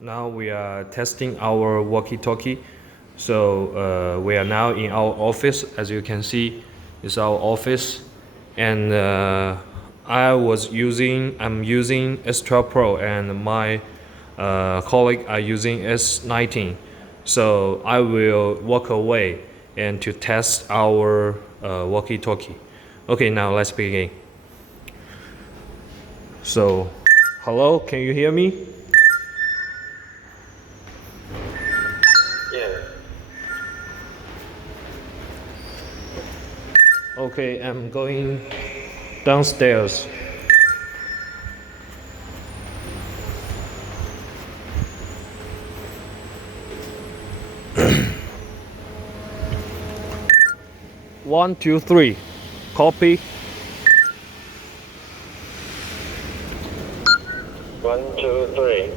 Now we are testing our walkie-talkie. So we are now in our office. As you can see, it's our office, and I'm using S12 Pro, and my colleague are using S19. So I will walk away and to test our walkie-talkie. Okay, now let's begin. So, hello, can you hear me? Okay, I'm going downstairs. One, two, three. Copy. 1, 2, 3.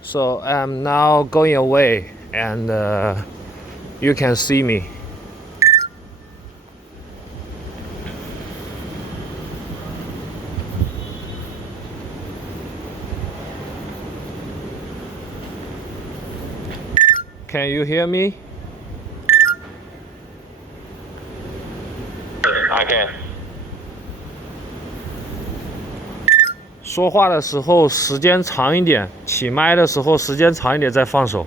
So I'm now going away, and you can see me. Can you hear me? I can. 说话的时候时间长一点，起麦的时候时间长一点再放手。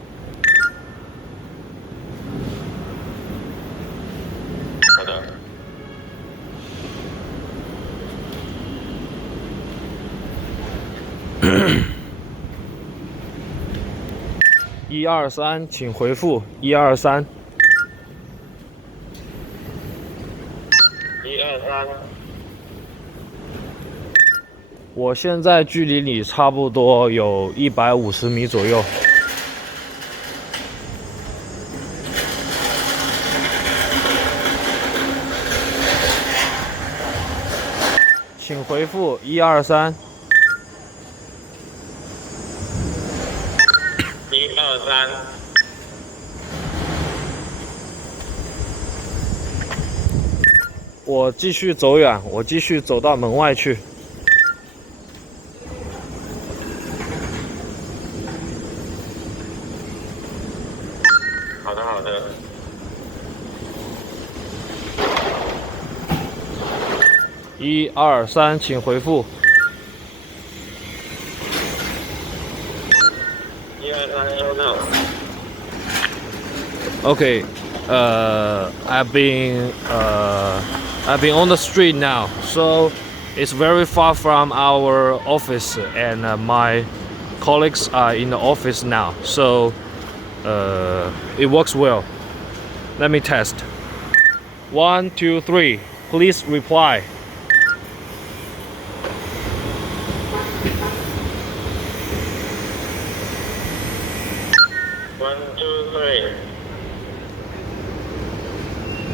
好的。123，请回复123。123。我现在距离你差不多有150米左右。请回复123。123。我继续走远，我继续走到门外去。好的，好的。123，请回复。123收到。Okay, I've been on the street now, so it's very far from our office, and my colleagues are in the office now, so it works well. Let me test. 1, 2, 3. Please reply. 1, 2, 3.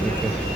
Okay.